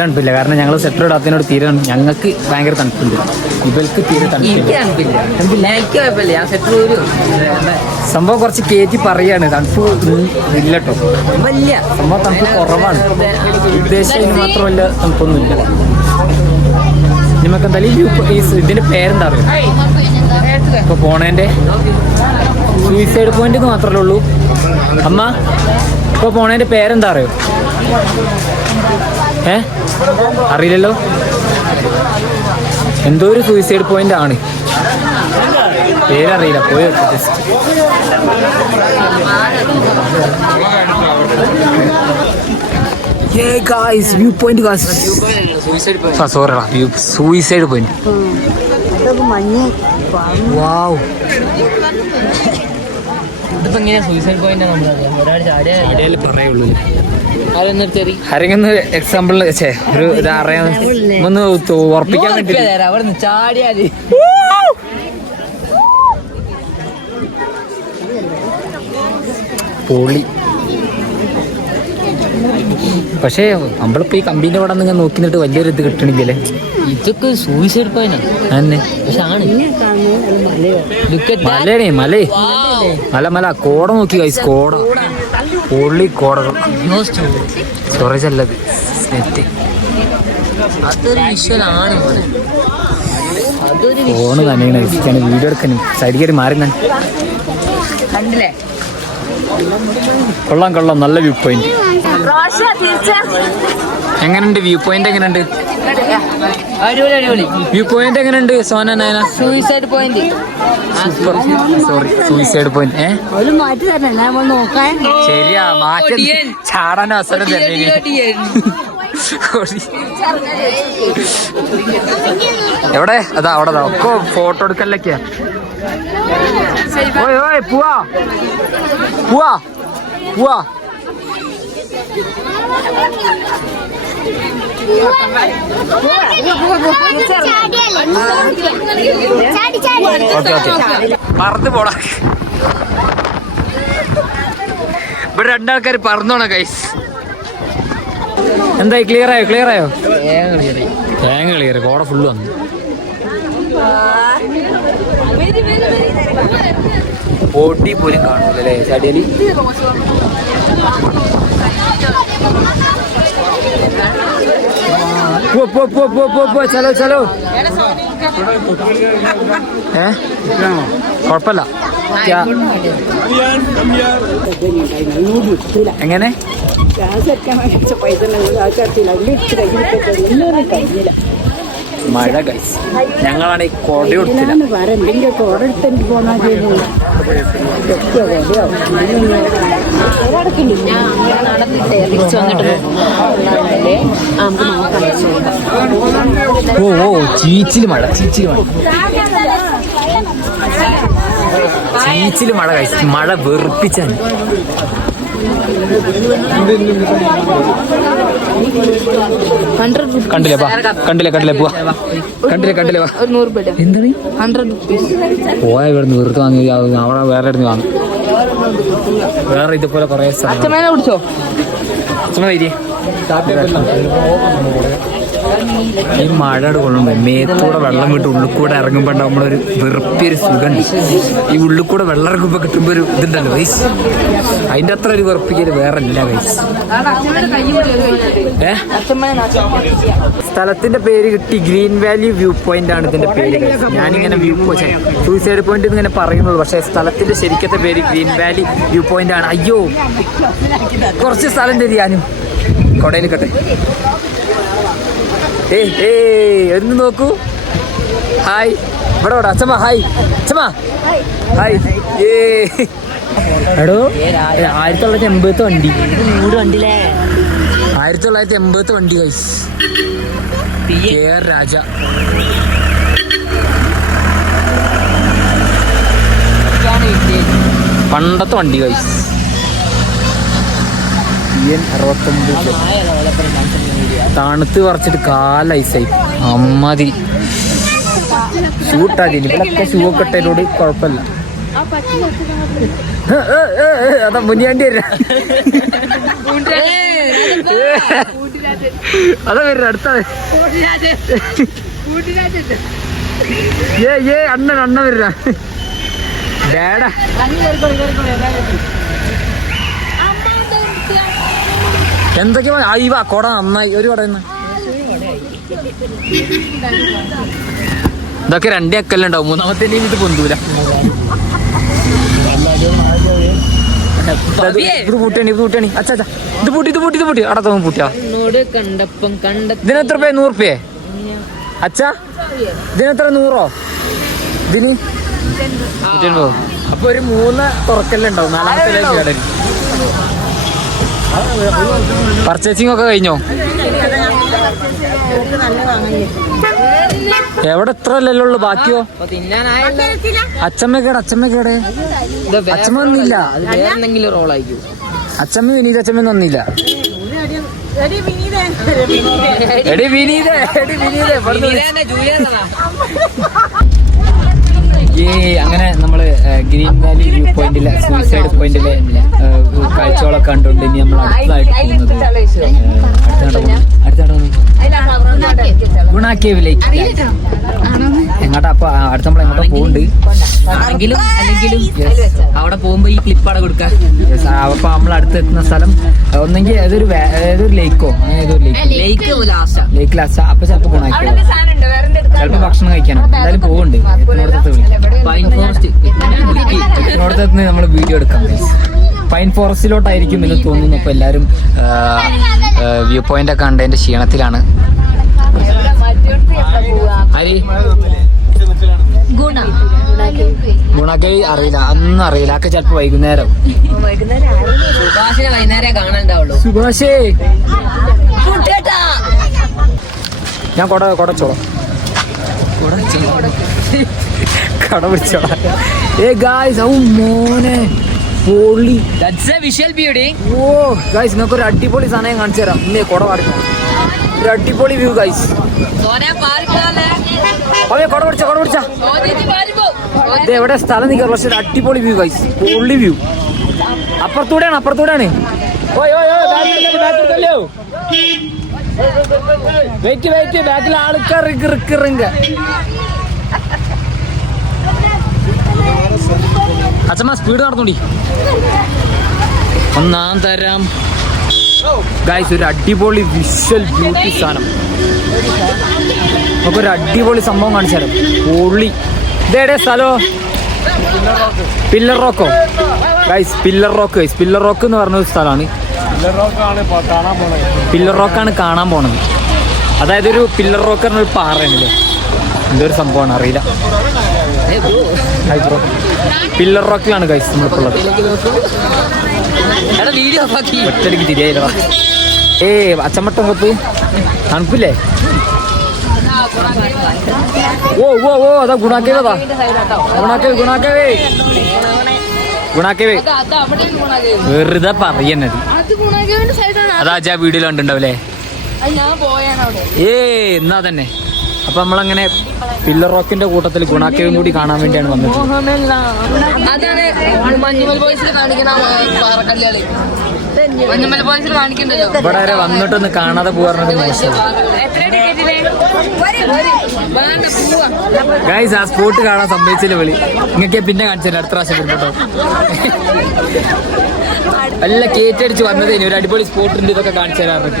തണുപ്പില്ല. കാരണം ഞങ്ങൾ സെറ്റർ ഇടാത്തതിനോട് തീരെ ഞങ്ങൾക്ക് ഭയങ്കര തണുപ്പുണ്ട്. ഇവർക്ക് തീരെ തണുപ്പില്ല. സംഭവം കുറച്ച് കയറ്റി പറയാണ്. തണുപ്പ് ഇല്ലട്ടോ, സംഭവം തണുപ്പ് കുറവാണ്. ഉദ്ദേശിച്ചതിന് മാത്രം വല്ല തണുപ്പൊന്നുമില്ല. നിങ്ങൾക്ക് എന്തായാലും ഇതിന്റെ പേരെന്താ അറിയാം? ഇപ്പൊ പോണേന്റെ സൂയിസൈഡ് പോയിന്റ് മാത്രമല്ലേ ഉള്ളൂ. അമ്മ ഇപ്പൊ പോണേന്റെ പേരെന്താ അറിയോ? അറിയില്ലല്ലോ. എന്തോ ഒരു സൂയിസൈഡ് പോയിന്റ് ആണ്, പേരറിയില്ല. പോയി ജസ്റ്റ് വ്യൂ പോയിന്റ്. സോറിടാ, സൂയിസൈഡ് പോയിന്റ്. വാവ്, ഇതിപ്പോ എങ്ങനെയാ സൂയിസൈഡ് പോയിന്റ്? ഒരാൾ പറയുള്ളൂ. ആരെങ്കിലും എക്സാമ്പിൾ ഒരു ഇത് അറിയാൻ ഒന്ന് ഉറപ്പിക്കാൻ വേണ്ടി അവിടെ ചാടിയാല് പൊളി. പക്ഷേ നമ്മളിപ്പോ ഈ കമ്പീന്റെ അവിടെ നിങ്ങൾ നോക്കി നിന്നിട്ട് വലിയൊരു ഇത് കിട്ടണില്ലേ? ഇതൊക്കെ സൂയിസൈഡ് പോയിന്റ് തന്നെ. പക്ഷെ ആണ് മലയാണേ, മല മല കോട നോക്കി കൈസ്, കോട പൊള്ളി കോടകൾ. സ്റ്റോറേജ് അല്ലത്, നെറ്റ്. അതൊരു വിഷ്വലാണ് ഫോണ് തന്നെയാണ് വീഡിയോ എടുക്കാനും. സൈഡ് കയറി മാറി കണ്ടില്ലേ? കൊള്ളാം കൊള്ളാം, നല്ല വ്യൂ പോയിന്റ്. എങ്ങനെയുണ്ട് വ്യൂ പോയിന്റ്? എങ്ങനെയുണ്ട് വ്യൂ പോയിന്റ്? എങ്ങനെയുണ്ട് Sona Nayana? Suicide point super. Sorry, suicide point. മാറ്റി തരണേ, നമ്മൾ നോക്കാൻ. ശരിയാ, മാറ്റി ചാടാൻ അവസരം തന്നെ. എവിടെ? അതാ അവിടെ ഒക്കെ ഫോട്ടോ എടുക്കലൊക്കെയാ. ഓയ് ഓയ്, പോവാ പോവാ പോവാ. ഓക്കെ ഓക്കെ, പറന്ന് പോടാ. ഇവിടെ രണ്ടാൾക്കാർ പറന്നോണ ഗൈസ്. എന്തായി, ക്ലിയർ ആയോ? ക്ലിയർ ആയോ? തേങ്ങ ക്ലിയർ, കോട ഫുള്ള് വന്നു. ഓട്ടി പോലും കാണൂല്ലേ ചാടിയാലി. ചലോ ചലോ. കുഴപ്പമില്ല. എങ്ങനെ മഴ ഗൈസ്, ഞങ്ങളാണ് ഈ കോട കൊടുത്തില്ല. ഓ ഓ, ചീച്ചില് മഴ, ചീച്ചില് മഴ, ചീച്ചില് മഴ ഗൈസ്. മഴ വെറുപ്പിച്ചാണ്. കണ്ടില്ലേ കണ്ടില്ലേ പോവാ. കണ്ടില്ലേ വാ. എന്താണ് പോയ ഇവിടുന്ന് വെറുതെ വാങ്ങി അവിടെ വേറെ ഇടന്ന് വാങ്ങും. വേറെ ഇതുപോലെ കൊറേ സ്ഥലം കുടിച്ചോ. ഈ മഴ കൊള്ളുമ്പോ മേത്തൂടെ വെള്ളം വിട്ട് ഉള്ളിൽ കൂടെ ഇറങ്ങുമ്പോ നമ്മളൊരു വെറുപ്പിയൊരു സുഖമുണ്ട്. ഈ ഉള്ളിൽ കൂടെ വെള്ളം ഇറങ്ങുമ്പോ കിട്ടുമ്പോ ഒരു ഇതുണ്ടല്ലോ വൈസ്, അതിന്റെ അത്ര ഒരു വെറുപ്പിക്കല് വേറെ ഇല്ല വൈസ്. സ്ഥലത്തിന്റെ പേര് കിട്ടി, ഗ്രീൻ വാലി വ്യൂ പോയിന്റ് ആണ് ഇതിന്റെ പേര്. ഞാനിങ്ങനെ സൂയിസൈഡ് പോയിന്റ് ഇങ്ങനെ പറയുന്നുള്ളൂ, പക്ഷെ സ്ഥലത്തിന്റെ ശരിക്കത്തെ പേര് ഗ്രീൻ വാലി വ്യൂ പോയിന്റ് ആണ്. അയ്യോ, കുറച്ച് സ്ഥലം തരിയാനും കൊടയിൽ കട്ടെ. എന്ന് നോക്കൂ. ഹായ്, ഇവിടെ ഇവിടെ അച്ഛമ്മ. ഹായ് അച്ഛമ്മ, ഹായ്. എടോ 1980 വണ്ടി, 1980 വണ്ടി ഗൈസ്. KR രാജ. പണ്ടത്തെ വണ്ടി ഗൈസ്. 69 തണുത്ത് പറിച്ചിട്ട് കാലൈസായി അമ്മാതിരി. ഷൂട്ടാതി ഇവിടൊക്കെ ഷൂ ഒക്കെ ഇട്ടതിനോട് കുഴപ്പമില്ല. അതാ മുനിയാണ്ടി വരാ, അതാ വരുന്ന അടുത്ത. അണ്ണ വരുന്ന ഡാഡാ. എന്തൊക്കെയാ അയ്യ കൊട നന്നായി. ഒരു കൊട ഇതൊക്കെ രണ്ടേ അക്കല്ലുണ്ടാവും, മൂന്നാമത്തെ ഇത് പൊന്തൂല. ഇത് പൂട്ടിയാണ് അച്ഛാ ഇത് പൂട്ടി അടത്തോ പൂട്ടിയാ. ഇതിനെത്ര രൂപ? 100 രൂപയെ അച്ഛാ? ഇതിനെത്ര 100? ഇതിന് 150. അപ്പൊ ഒരു 3 തുറക്കല്ലുണ്ടാവും, 4ാമത്തെ. പർച്ചേസിംഗ് ഒക്കെ കഴിഞ്ഞോ? എവിടെ ഇത്ര അല്ലല്ലോ ഉള്ളു, ബാക്കിയോ? അച്ചമ്മക്കേടെ അച്ചമ്മ ഒന്നില്ല. അച്ചമ്മ വിനീത് അച്ചമ്മ ഒന്നില്ല. എടി വിനീത അങ്ങനെ നമ്മള് ഗ്രീൻ വാലി വ്യൂ പോയിന്റിലെ സൂയിസൈഡ് പോയിന്റിലെ കാഴ്ചകളൊക്കെ കണ്ടുകൊണ്ട് ഇനി നമ്മൾ അടുത്തതായിട്ട് ഗുണാക്കേവിലേക്ക് എങ്ങോട്ടാ. അപ്പൊ അടുത്ത നമ്മൾ എങ്ങോട്ടാ പോകുന്നുണ്ട്. അല്ലെങ്കിലും അവിടെ പോകുമ്പോ ഈ ക്ലിപ്പ് അവിടെ കൊടുക്കാം. അപ്പൊ നമ്മൾ അടുത്തെത്തുന്ന സ്ഥലം ഒന്നെങ്കിൽ ഏതൊരു ലേക്കോ അങ്ങനെ ഏതൊരു ലേക്ക് ലാസ്റ്റ്. അപ്പൊ ചിലപ്പോ ഗുണാക്കേവ്, ചിലപ്പോ ഭക്ഷണം കഴിക്കാനോ എന്തായാലും പോകുന്നുണ്ട്. എത്തിനോടത്ത് നമ്മൾ വീഡിയോ എടുക്കാം. പൈൻ ഫോറസ്റ്റിലോട്ടായിരിക്കും എന്ന് തോന്നുന്നു. അപ്പോൾ എല്ലാവരും വ്യൂ പോയിന്റ് ഒക്കെ കണ്ടതിന്റെ ക്ഷീണത്തിലാണ്. ഗുണകൈ അറിയില്ല, അതൊന്നും അറിയില്ല. ഒക്കെ ചിലപ്പോ വൈകുന്നേരം. സുഭാഷേ ഞാൻ കൊടച്ചോളാം. കട പിടിച്ചോളാം. മോനെ പൊളി. ഓ ഗൈസ്, നിങ്ങൾക്ക് ഒരു അടിപൊളി സാധനം കാണിച്ചു തരാം. ഇന്നേ കൊട പാടിക്കണം. ഒരു അടിപൊളി വ്യൂ ഗൈസ്. കൊട പിടിച്ച ഇത് എവിടെ സ്ഥലം നിൽക്കാം. പക്ഷെ ഒരു അടിപൊളി വ്യൂ ഗൈസ്, പൊളി വ്യൂ. അപ്പുറത്തൂടെയാണ്. വെയിറ്റ് ബാക്കിൽ ആൾക്കാർ അച്ഛമ്മ സ്പീഡ് നടന്നോണ്ടി. ഒന്നാം തരം ഗൈസ്, ഒരു അടിപൊളി വിഷ്വൽ ബ്യൂട്ടി സാധനം. നമുക്കൊരു അടിപൊളി സംഭവം കാണിച്ചു തരാം. പൊള്ളി. ഇതേടെ സ്ഥലോ? പില്ലർ റോക്കോ ഗൈസ്? പില്ലർ റോക്ക് എന്ന് പറഞ്ഞൊരു സ്ഥലമാണ്. പില്ലർ റോക്കാണ് കാണാൻ പോണത്. അതായത് ഒരു പില്ലർ റോക്ക് പറഞ്ഞൊരു പാറയാണല്ലേ, എന്തൊരു സംഭവമാണ് അറിയില്ല. പില്ലർ റോക്കിലാണ് ഗൈസ് നമ്മളിപ്പോൾ ഉള്ളത്. ഒറ്റയ്ക്ക് തിരിയായില്ല. അച്ചമ്മട്ടം കപ്പ് തണുപ്പില്ലേ? ഓ അതാ ഗുണാക്കേവേ. വെറുതെ പറയുന്നത്. അതാ വീഡിയോയിൽ കണ്ടിട്ടുണ്ടാവില്ലേ? എന്നാ തന്നെ. അപ്പൊ നമ്മളങ്ങനെ പില്ലർ റോക്കിന്റെ കൂട്ടത്തിൽ ഗുണാക്കേവും കൂടി കാണാൻ വേണ്ടിയാണ് വന്നത്. ഇവിടെ വരെ വന്നിട്ടൊന്ന് കാണാതെ പോകാറുണ്ട്. ഗൈസ്, ആ സ്പോട്ട് കാണാൻ സമ്മതിച്ചില്ല വിളി. നിങ്ങൾക്ക് പിന്നെ കാണിച്ചില്ല, അടുത്ത പ്രാവശ്യം വരുന്നുണ്ടോ? എല്ലാം കേറ്റടിച്ച് വന്നതേനി. ഒരു അടിപൊളി സ്പോട്ടുണ്ട്, ഇതൊക്കെ കാണിച്ചു തരാറുണ്ട്.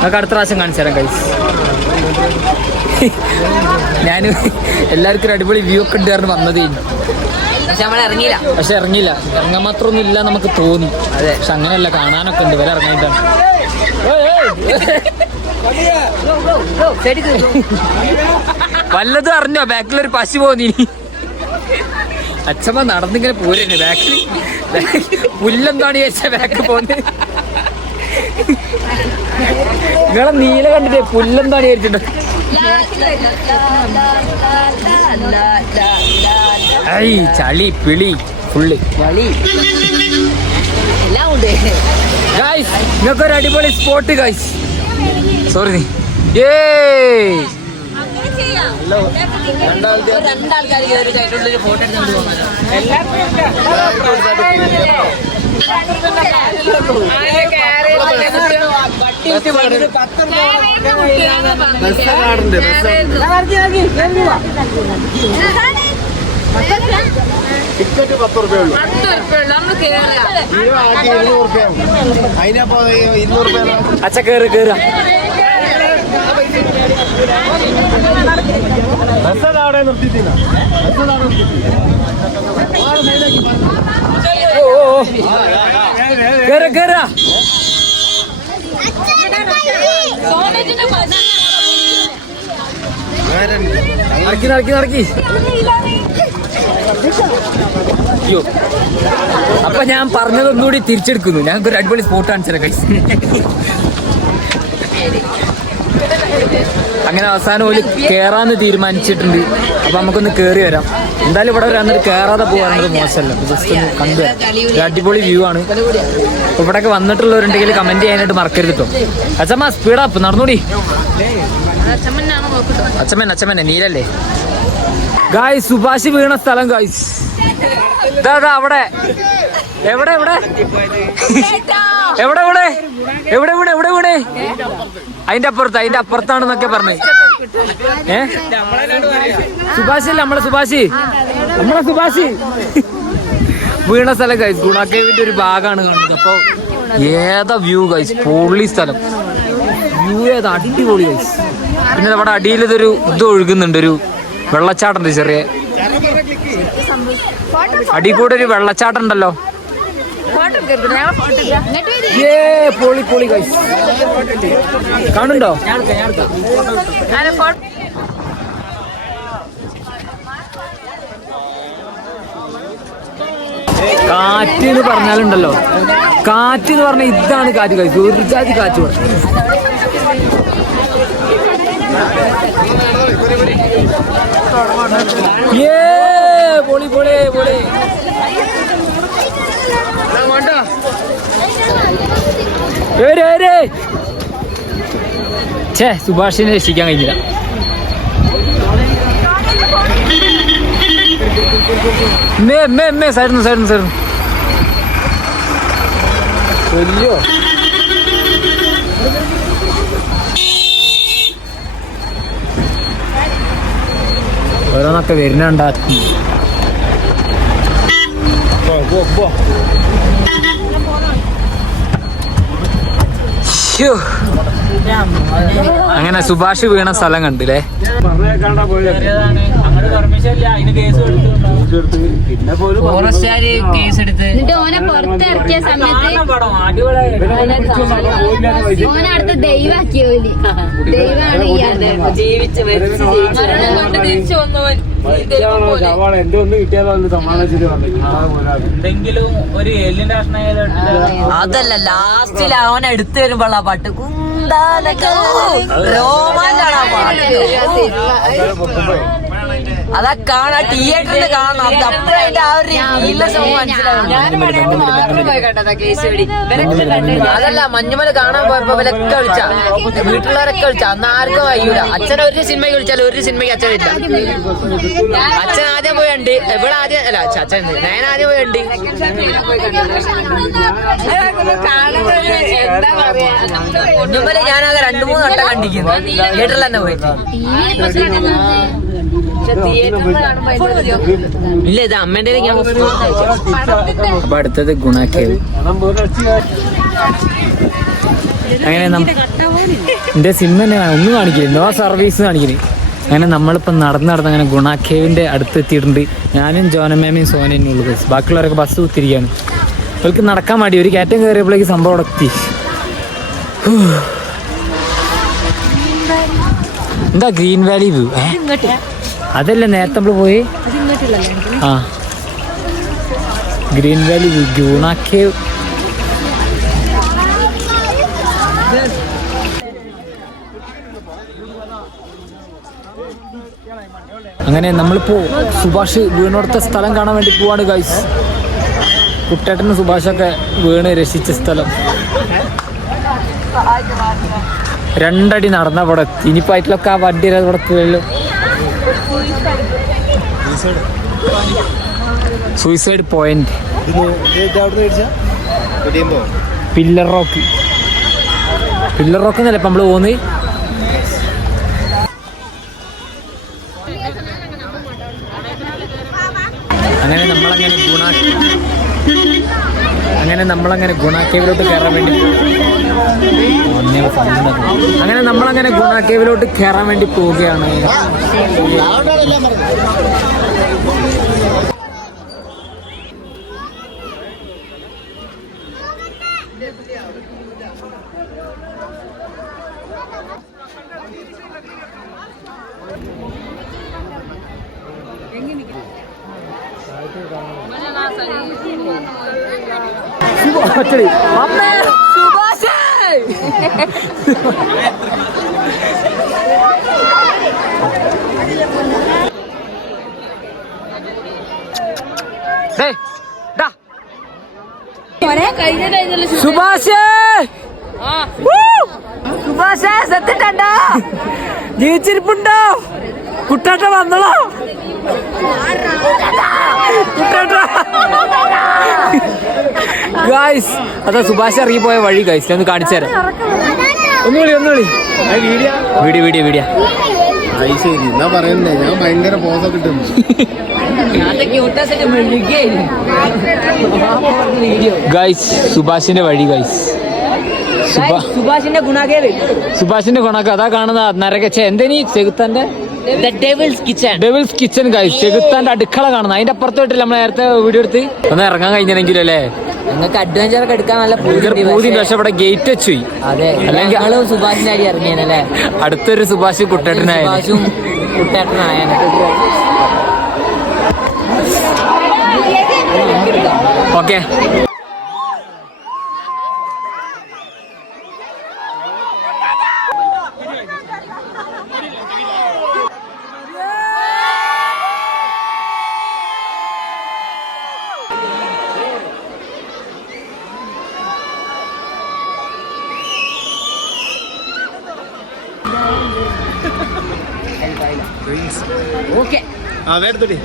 നമുക്ക് അടുത്ത പ്രാവശ്യം കാണിച്ചു തരാം ഗൈസ്. ഞാൻ എല്ലാവർക്കും ഒരു അടിപൊളി വ്യൂ ഒക്കെ ഉണ്ട് കാരണം വന്നതേനി. പക്ഷെ ഇറങ്ങിയില്ല. ഇറങ്ങാൻ മാത്രമൊന്നും ഇല്ല നമുക്ക് തോന്നി. അതെ, പക്ഷെ അങ്ങനെയല്ല, കാണാനൊക്കെ ഉണ്ട്. വരെ ഇറങ്ങിയിട്ടാണ്. വല്ലതും അറിഞ്ഞോ? ബാക്കിലൊരു പശു പോന്നി. അച്ഛമ്മ നടന്നിങ്ങനെ പോരന്നെ. ബാക്കിൽ പുല്ലെന്താണ് ചോദിച്ചാ ബാക്ക് പോന്ന്. നിങ്ങളെ നീല കണ്ടിട്ടേ പുല്ലെന്താണ് ചോദിച്ചിട്ട്. ചളി പിളി ഫുള്ള്. ഗൈസ്, നിങ്ങൾക്കൊരു അടിപൊളി സ്പോട്ട് ഗൈസ്. സോറി. ടിക്കറ്റ് 10 രൂപ ഉള്ളൂ. അതിനപ്പോ 200 രൂപ. അച്ഛ കേറ്. കേറ കേറ നടക്കി നടക്കി നടക്കി. അയ്യോ, അപ്പൊ ഞാൻ പറഞ്ഞതൊന്നുകൂടി തിരിച്ചെടുക്കുന്നു. ഞങ്ങൾക്ക് ഒരു അടിപൊളി സ്പോട്ട് കാണിച്ചാലോ കൈസ്. അങ്ങനെ അവസാനം ഓല് കേറാന്ന് തീരുമാനിച്ചിട്ടുണ്ട്. അപ്പൊ നമുക്കൊന്ന് കേറി വരാം. എന്തായാലും ഇവിടെ വന്നിട്ട് കേറാതെ പോകാറുള്ളത് മോശമല്ല. ജസ്റ്റ് ഒന്ന് കണ്ടുവരാം. ഒരു അടിപൊളി വ്യൂ ആണ്. അപ്പൊ ഇവിടെയൊക്കെ വന്നിട്ടുള്ളവരുണ്ടെങ്കിൽ കമന്റ് ചെയ്യാനായിട്ട് മറക്കരുത് കേട്ടോ. അച്ഛമ്മ സ്പീഡപ്പ് നടന്നൂടി. അച്ഛമ്മ നീലല്ലേ ഗായ്സ്? സുഭാഷ് വീണ സ്ഥലം ഗായ്സ്. ഇതാ അവിടെ. എവിടെ എവിടെ എവിടെ എവിടെ എവിടെ എവിടെ എവിടെ വീണേ? അതിന്റെ അപ്പുറത്താണെന്നൊക്കെ പറഞ്ഞു. സുഭാഷ് അല്ല, നമ്മളെ സുഭാഷ് വീണ സ്ഥലം ഗൈസ്. ഗുണാക്കേവിന്റെ ഒരു ഭാഗമാണ് കാണുന്നത്. അപ്പൊ ഏതാ വ്യൂ ഗൈസ്, പൊള്ളി സ്ഥലം. വ്യൂ ഏതാ അടിപൊളി ഗൈസ്. പിന്നെ അവിടെ അടിയിൽ ഇത് ഒഴുകുന്നുണ്ട്, ഒരു വെള്ളച്ചാട്ടം ഉണ്ട് ചെറിയ. അടി കൂടെ ഒരു വെള്ളച്ചാട്ടം ഉണ്ടല്ലോ. പൊളി പൊളി ഗൈസ്. കാണുന്നുണ്ടോ? കാറ്റ് എന്ന് പറഞ്ഞാലുണ്ടല്ലോ, കാറ്റ് എന്ന് പറഞ്ഞാൽ ഇതാണ് കാറ്റ് ഗൈസ്. ഒരു ജാതി കാറ്റ്. പൊളി പൊളി പൊളി. സുഭാഷിനെ രക്ഷിക്കാൻ കഴിഞ്ഞില്ല. സൈഡിന്ന് വലിയോ ഓരോന്നൊക്കെ വരുന്നുണ്ടാക്കി. അങ്ങനെ സുഭാഷ് വീണ സ്ഥലം കണ്ടില്ലേ? ഓനെ പുറത്തിറക്കിയ സമയത്ത് ഓനടുത്ത് ദൈവാക്കിയ ഓലി. ദൈവാണ് ജീവിച്ച് തിരിച്ചു വന്നവൻ. എന്തെങ്കിലും ഒരു എല്ലിന്റെ അതല്ല, ലാസ്റ്റിൽ അവൻ എടുത്തു വരുമ്പോൾ ആ പാട്ട് രോമാഞ്ചാണ് ആ പാട്ട്. അതാ കാണാ, തിയേറ്ററിൽ കാണണം. അത് അപ്പോഴായിട്ട് ആ ഒരു അതല്ല, മഞ്ഞുമല കാണാൻ പോയപ്പോ ഇവരൊക്കെ കളിച്ചാ, വീട്ടിലുള്ളവരൊക്കെ കളിച്ചാ. അന്ന് ആർക്കും കഴിയൂല. അച്ഛൻ ഒരു സിനിമയ്ക്ക് കളിച്ചാൽ ഒരു സിനിമയ്ക്ക് അച്ഛൻ ഇല്ല. അച്ഛൻ ആദ്യം പോയുണ്ട്, ഇവിടെ ആദ്യം അല്ല അച്ഛൻ ഞാൻ ആദ്യം പോയുണ്ട്. മഞ്ഞുമല ഞാനാകെ 2-3 വട്ടം കണ്ടിരിക്കുന്നു. തിയേറ്ററിൽ തന്നെ പോയിട്ട്. ഇല്ല, ഇത് അമ്മേന്റെ. അപ്പൊ അടുത്തത് ഗുണാക്കേവ്. അങ്ങനെ എന്റെ സിം തന്നെ ഒന്നും കാണിക്കില്ല, നോ സർവീസ് കാണിക്കുന്നത്. അങ്ങനെ നമ്മളിപ്പോൾ നടന്ന് അങ്ങനെ ഗുണാക്കേവിൻ്റെ അടുത്ത് എത്തിയിട്ടുണ്ട്. ഞാനും ജോനമ്മയും സോനയും ഉള്ളു. ബാക്കിയുള്ളവരൊക്കെ ബസ് കുത്തിരിക്കുകയാണ്. അവർക്ക് നടക്കാൻ മടി. ഒരു കയറ്റം കയറിയപ്പോഴേക്ക് സംഭവം അവിടെ എത്തി. എന്താ ഗ്രീൻ വാലി വ്യൂ? അതല്ലേ നേരത്തെ നമ്മൾ പോയി. ആ, ഗ്രീൻ വാലി വ്യൂ, ഗുണാക്കേവ്. അങ്ങനെ നമ്മളിപ്പോ സുഭാഷ് വീണോടുത്ത സ്ഥലം കാണാൻ വേണ്ടി പോവാണ് ഗൈസ്. കുട്ടേട്ടനും സുഭാഷൊക്കെ വീണ് രക്ഷിച്ച സ്ഥലം. 2 അടി നടന്ന അവിടെ ഇനിയിപ്പോ ആയിട്ടിലൊക്കെ ആ വണ്ടി അവിടെ എത്തുമല്ലോ. Suicide point, pillar rock. Pillar rock എന്നല്ലേ ഇപ്പൊ നമ്മള് പോകുന്നത്. അങ്ങനെ നമ്മളങ്ങനെ ഗുണാക്കേവിലോട്ട് കയറാൻ വേണ്ടി അങ്ങനെ നമ്മളങ്ങനെ ഗുണ കേവിലോട്ട് കയറാൻ വേണ്ടി പോവുകയാണ്. സുഭാഷേ സത്യണ്ടോ ജീവിച്ചിരിപ്പുണ്ടോ? കുട്ടാട്ട വന്നോളോ? ഗായ്സ് അതാ സുഭാഷ് ഇറങ്ങി പോയ വഴി ഗായ്സ് ഒന്ന് കാണിച്ചു തരാം. ഒന്നുവിളി വീഡിയോ എന്നാ പറയുന്നേ, ഞാൻ ഭയങ്കര പോസൊക്കെ കിട്ടുന്നു. ഗായ്സ് സുഭാഷിന്റെ വഴി ഗായ്സ്. സുഭാഷിന്റെ ഗുണാക്ക് അതാ കാണുന്ന നരകച്ച എന്തിനീ ചെകുത്താന്റെ ഡെവിൾസ് കിച്ചൺ ഗായ്സ്. ചെകുത്താന്റെ അടുക്കള കാണുന്നത്. അതിന്റെ അപ്പുറത്തോട്ടില്ല നമ്മൾ നേരത്തെ വീഡിയോ എടുത്ത് ഒന്ന് ഇറങ്ങാൻ കഴിഞ്ഞെങ്കിലും അല്ലേ? നിങ്ങൾക്ക് അഡ്വഞ്ചർ ഒക്കെ എടുക്കാൻ നല്ല പൂതി. പക്ഷെ ഇവിടെ ഗേറ്റ് വെച്ചു. അതെ, അല്ലെങ്കിൽ സുഭാഷിന്റെ അടി ഇറങ്ങിയല്ലേ. അടുത്തൊരു സുഭാഷ് കുട്ടേട്ടനായാലും ഓക്കെ. വേർത്തുടി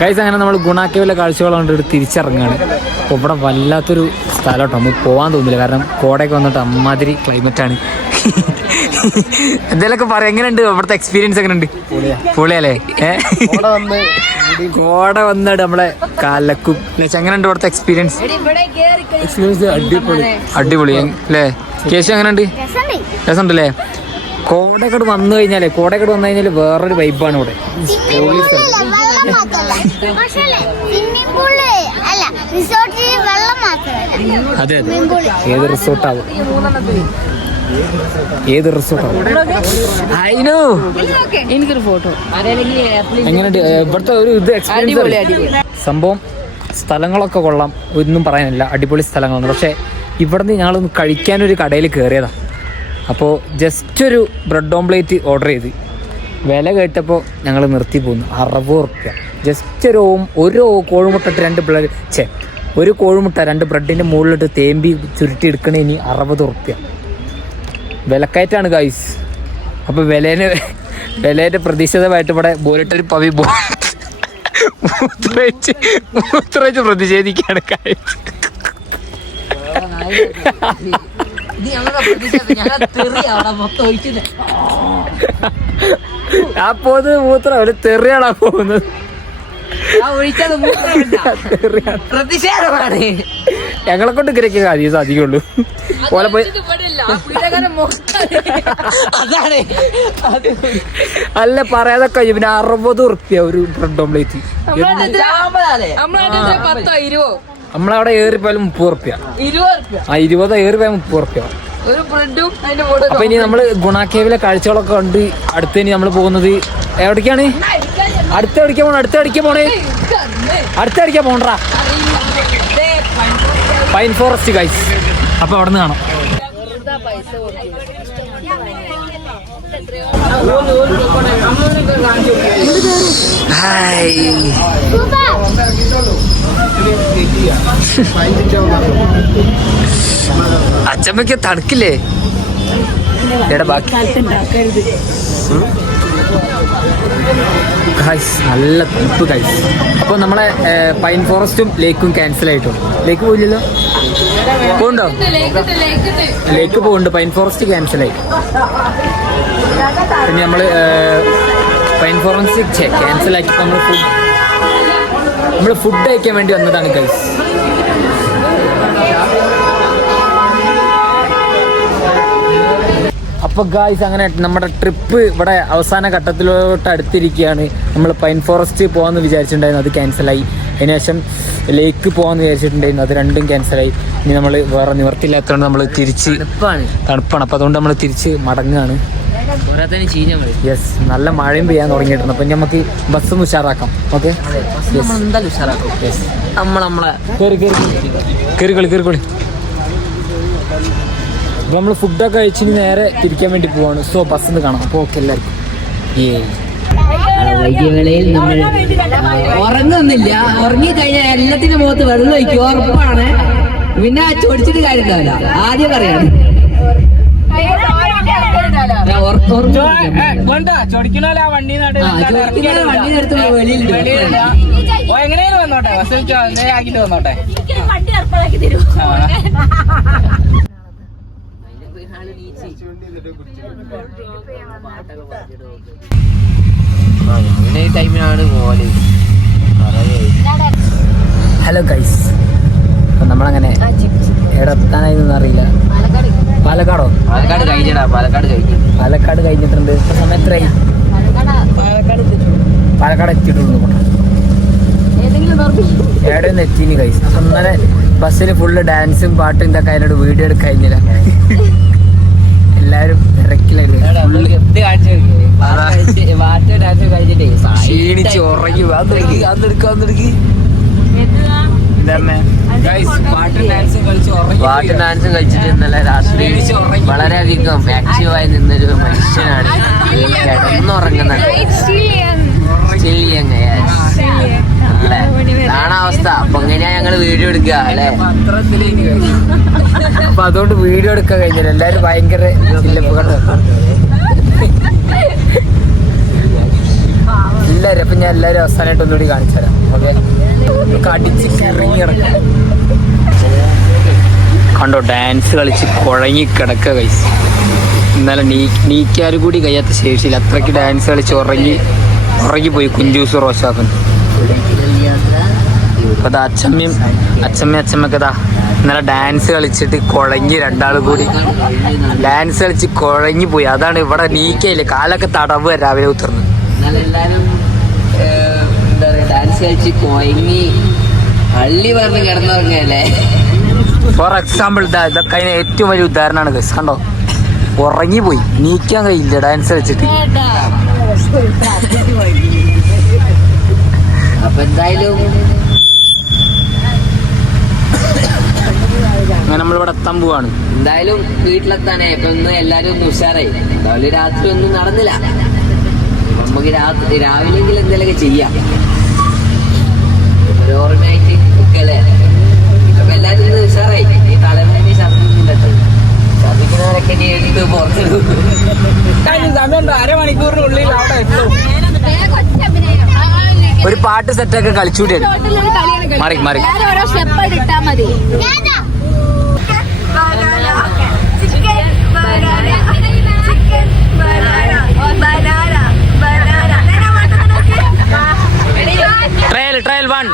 ഗൈസ് അങ്ങനെ നമ്മൾ ഗുണാക്കേവിലെ കാഴ്ചകൾ കണ്ടിട്ട് തിരിച്ചിറങ്ങുകയാണ്. അപ്പോൾ ഇവിടെ വല്ലാത്തൊരു സ്ഥലം കേട്ടോ, നമുക്ക് പോകാൻ തോന്നില്ല. കാരണം കോടയൊക്കെ വന്നിട്ട് അമ്മാതിരി ക്ലൈമറ്റാണ്. എന്തെങ്കിലുമൊക്കെ പറയാം. എങ്ങനെയുണ്ട് ഇവിടുത്തെ എക്സ്പീരിയൻസ്? എങ്ങനെയുണ്ട്? പൊളിയല്ലേ? കോട വന്നിട്ട് നമ്മളെ കാലക്കും. എങ്ങനെയുണ്ട് ഇവിടുത്തെ എക്സ്പീരിയൻസ്? അടിപൊളി അല്ലേ? കേശു എങ്ങനെയുണ്ട്? രസമുണ്ടല്ലേ? കോടയൊക്കെ വന്നു കഴിഞ്ഞാൽ വേറൊരു വൈബാണ് ഇവിടെ. അതെ അതെ, ഏത് റിസോർട്ടാവും എനിക്കൊരു ഫോട്ടോ. എങ്ങനെയുണ്ട് ഇവിടുത്തെ ഒരു ഇത് എക്സ്പീരിയൻസ്? സംഭവം സ്ഥലങ്ങളൊക്കെ കൊള്ളാം, ഒന്നും പറയാനില്ല, അടിപൊളി സ്ഥലങ്ങളാണ്. പക്ഷേ ഇവിടുന്ന് ഞങ്ങളൊന്ന് കഴിക്കാനൊരു കടയിൽ കയറിയതാണ്. അപ്പോൾ ജസ്റ്റ് ഒരു ബ്രെഡ് ഓംപ്ലേറ്റ് ഓർഡർ ചെയ്ത് വില കേട്ടപ്പോൾ ഞങ്ങൾ നിർത്തി പോന്നു. 60 റുപ്യ. ജസ്റ്റ് ഒരു കോഴിമുട്ട ഇട്ട് 2 ബ്രെഡ് ഒരു കോഴിമുട്ട 2 ബ്രെഡിൻ്റെ മുകളിലിട്ട് തേമ്പി ചുരുട്ടി എടുക്കണേനി 60 റുപ്യ. വിലക്കയറ്റാണ് ഗൈസ്. അപ്പോൾ വിലേൻ്റെ പ്രതീക്ഷിതമായിട്ട് ഇവിടെ ബോലിട്ടൊരു പവി മൂത്രവെച്ച് പ്രതിഷേധിക്കുകയാണ് ഗൈസ്. അപ്പോ മൂത്രം ഒരു തെറിയാണാ പോകുന്നത്. ഞങ്ങളെ കൊണ്ട് ഗ്രഹിക്കാൻ സാധിക്കുള്ളൂ. പോലെ പോയി അല്ല പറയാതൊക്കെ പിന്നെ 60 റുപ്യ ഒരു ബ്രെഡ് ഓംപ്ലേറ്റ്. നമ്മളവിടെ ഏറിപ്പോയാലും 30 റുപ്യ. 20 ഏറിപ്പോയാൽ 30 റുപ്യ. അപ്പൊ ഇനി നമ്മള് ഗുണാക്കേവിലെ കാഴ്ചകളൊക്കെ കണ്ട് അടുത്ത് ഇനി നമ്മൾ പോകുന്നത് എവിടേക്കാണ്? അടുത്തടിക്കാൻ പോണ്ടാ പൈൻ ഫോറസ്റ്റ് ഗൈസ്. അപ്പൊ അവിടെ നിന്ന് കാണാം. അച്ചമ്മക്ക് തണുക്കില്ലേ? നല്ല തണുപ്പ് ഗൈസ്. അപ്പോൾ നമ്മളെ പൈൻ ഫോറസ്റ്റും ലേക്കും ക്യാൻസൽ ആയിട്ടോ. ലേക്ക് പോയില്ലല്ലോ? പോണ്ടോ? ലേക്ക് പോകുന്നുണ്ട്, പൈൻ ഫോറസ്റ്റ് ക്യാൻസൽ ആയി. പിന്നെ നമ്മൾ പൈൻ ഫോറൻസ് ക്യാൻസൽ ആക്കി നമ്മൾ ഫുഡ് കഴിക്കാൻ വേണ്ടി വന്നതാണ് ഗൈസ്. അപ്പോൾ ഗായ്സ് അങ്ങനെ നമ്മുടെ ട്രിപ്പ് ഇവിടെ അവസാന ഘട്ടത്തിലോട്ട് അടുത്തിരിക്കുകയാണ്. നമ്മൾ പൈൻ ഫോറസ്റ്റ് പോകാമെന്ന് വിചാരിച്ചിട്ടുണ്ടായിരുന്നു, അത് ക്യാൻസലായി. അതിനുശേഷം ലേക്ക് പോകാമെന്ന് വിചാരിച്ചിട്ടുണ്ടായിരുന്നു, അത് രണ്ടും ക്യാൻസലായി. ഇനി നമ്മൾ വേറെ നിവർത്തില്ലാത്തതുകൊണ്ട് നമ്മൾ തിരിച്ച് തണുപ്പാണ്, അപ്പോൾ അതുകൊണ്ട് നമ്മൾ തിരിച്ച് മടങ്ങുകയാണ്. യെസ്, നല്ല മഴയും പെയ്യാൻ തുടങ്ങിയിട്ടുണ്ട്. അപ്പം നമുക്ക് ബസ് ഒന്ന് ഉഷാറാക്കാം. ഓക്കെ, എന്തായാലും ഉഷാറാക്കും. നമ്മളെ കയറിക്കൊളി. അപ്പോൾ നമ്മൾ ഫുഡൊക്കെ കഴിച്ചിന് നേരെ തിരിക്കാൻ വേണ്ടി പോവാണ്. സോ ബസ് ഒന്ന് കാണാം. അപ്പോൾ ഓക്കെ എല്ലാവർക്കും വൈകിയ വേളയിൽ നമ്മൾ ഉറങ്ങുന്നില്ല. ഉറങ്ങിക്കഴിഞ്ഞാൽ എല്ലാത്തിന്റെ മുഖത്ത് വെള്ളം ഒഴിക്കും, ഉറപ്പാണ്. പിന്നെ ചൊടിച്ചിട്ട് കാര്യമില്ല, ആദ്യം പറയാണ്. വണ്ടി എടുത്ത് എങ്ങനെയും വന്നോട്ടെ, ആക്കിട്ട് വന്നോട്ടെ. ഹലോ ഗൈസ്, അപ്പം നമ്മളങ്ങനെ എവിടെ എത്താനായിന്നൊന്നും അറിയില്ല. പാലക്കാട് കഴിഞ്ഞിട്ടുണ്ട്. ഇപ്പം സമയം എത്രയായി? പാലക്കാട് എത്തിയിട്ടുള്ളൂ. എവിടെയൊന്നും എത്തിനി ഗൈസ്. അപ്പം ഇന്നലെ ബസ്സിൽ ഫുള്ള് ഡാൻസും പാട്ടും ഇതൊക്കെ അതിനോട് വീഡിയോ എടുക്കാൻ കഴിഞ്ഞില്ല. എല്ലാവരും തിരക്കിലായിട്ട് ക്ഷീണിച്ച് ഉറങ്ങി. പാട്ടും ഡാൻസും കളിച്ചിട്ട് ഇന്നലെ രാത്രി വളരെയധികം ആക്റ്റീവായി നിന്നൊരു മനുഷ്യനാണ്. കിടന്നുറങ്ങുന്നത് അതാണ് അവസ്ഥ. അപ്പൊ എങ്ങനെയാ ഞങ്ങള് വീഡിയോ എടുക്കുക അല്ലെ? അപ്പൊ അതുകൊണ്ട് വീഡിയോ എടുക്കാൻ കഴിഞ്ഞില്ല. എല്ലാരും ഭയങ്കര എല്ലാരും. അപ്പൊ ഞാൻ എല്ലാരും അവസാനമായിട്ട് ഒന്നുകൂടി കാണിച്ചു തരാം. ഓക്കെ, അടിച്ച് ഇറങ്ങി കിടക്കാം. കണ്ടോ, ഡാൻസ് കളിച്ച് കുഴങ്ങി കിടക്കുക കൈസ്. ഇന്നലെ നീക്കാരും കൂടി കഴിയാത്ത ശേഷിയില്ല, അത്രയ്ക്ക് ഡാൻസ് കളിച്ച് ഉറങ്ങിപ്പോയി കുഞ്ചൂസ് റോഷാപ്പൻ. അപ്പൊ അത് അച്ചമ്മയൊക്കെ ഇന്നലെ ഡാൻസ് കളിച്ചിട്ട് കുഴങ്ങി, രണ്ടാളും കൂടി ഡാൻസ് കളിച്ച് കുഴങ്ങി പോയി. അതാണ് ഇവിടെ നീക്കയില്ലേ, കാലൊക്കെ തടവ് രാവിലെ ഉത്തർന്ന്. എല്ലാരും എന്താ പറയാ, ഡാൻസ് കളിച്ച് കുഴങ്ങി പള്ളി പറഞ്ഞ് കിടന്നുറങ്ങല്ലേ. ഫോർ എക്സാമ്പിൾ ഇതൊക്കെ അതിന് ഏറ്റവും വലിയ ഉദാഹരണമാണ് ഗൈസ്. കണ്ടോ, ഉറങ്ങിപ്പോയി, നീക്കാൻ കഴിയില്ല ഡാൻസ് കളിച്ചിട്ട്. അപ്പൊ എന്തായാലും അങ്ങനെ നമ്മളിവിടെ എത്താൻ പോവാണ്. എന്തായാലും വീട്ടിലെത്താനേ. ഇപ്പൊ ഇന്ന് എല്ലാരും ഒന്ന് ഉഷാറായി. എന്തായാലും രാത്രി ഒന്നും നടന്നില്ല. നമുക്ക് രാവിലെങ്കിലും എന്തെങ്കിലുമൊക്കെ ചെയ്യാം, ഒരു ഓർമ്മയായിട്ട് നിൽക്കല്ലേ. അപ്പൊ എല്ലാരും ഇന്ന് ഉഷാറായി. ഈ തലമുറ ഛർദിക്കുന്നവരൊക്കെ ഇനി എടുത്ത് പുറത്തിടും. അരമണിക്കൂറിനുള്ളിൽ അവിടെ എത്തും. ഒരു പാട്ട് സെറ്റൊക്കെ കളിച്ചുകൂടി മാറി ഓരോ സ്റ്റെപ്പ് ഇട്ടാ മതി. ട്രയൽ 1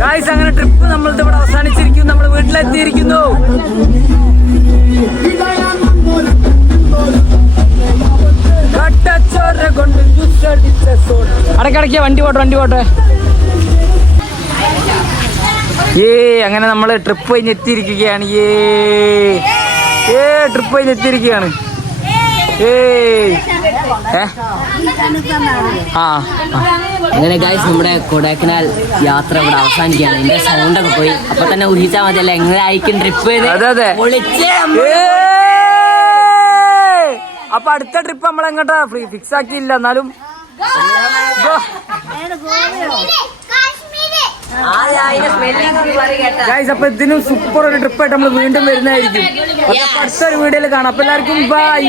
ഗായ്സ് അങ്ങനെ ട്രിപ്പ് നമ്മളിത് ഇവിടെ അവസാനിച്ചിരിക്കുന്നു. നമ്മൾ വീട്ടിലെത്തിയിരിക്കുന്നു. അടക്കടക്കിയ വണ്ടി പോട്ടെ. അങ്ങനെ നമ്മള് ട്രിപ്പ് കഴിഞ്ഞ് എത്തിയിരിക്കുകയാണ്. ട്രിപ്പ് കഴിഞ്ഞ് എത്തിയിരിക്കുകയാണ്. അങ്ങനെ ഗൈസ് നമ്മുടെ കൊടൈക്കനാൽ യാത്ര ഇവിടെ അവസാനിക്കുകയാണ്. എന്റെ സൗണ്ട് ഒക്കെ പോയി. അപ്പൊ തന്നെ ഊഹിച്ചാൽ മതിയല്ല എങ്ങനെ ആയിരിക്കും ട്രിപ്പ്. അതെ. അപ്പൊ അടുത്ത ട്രിപ്പ് നമ്മളെങ്ങോട്ടാ ഫിക്സ് ആക്കിയില്ല. എന്നാലും ഗൈസ് അപ്പൊ ഇതിനും സൂപ്പർ ഒരു ട്രിപ്പായിട്ട് നമ്മൾ വീണ്ടും വരുന്നതായിരിക്കും. അടുത്തൊരു വീഡിയോയിൽ കാണാം. അപ്പൊ എല്ലാവർക്കും ബൈ.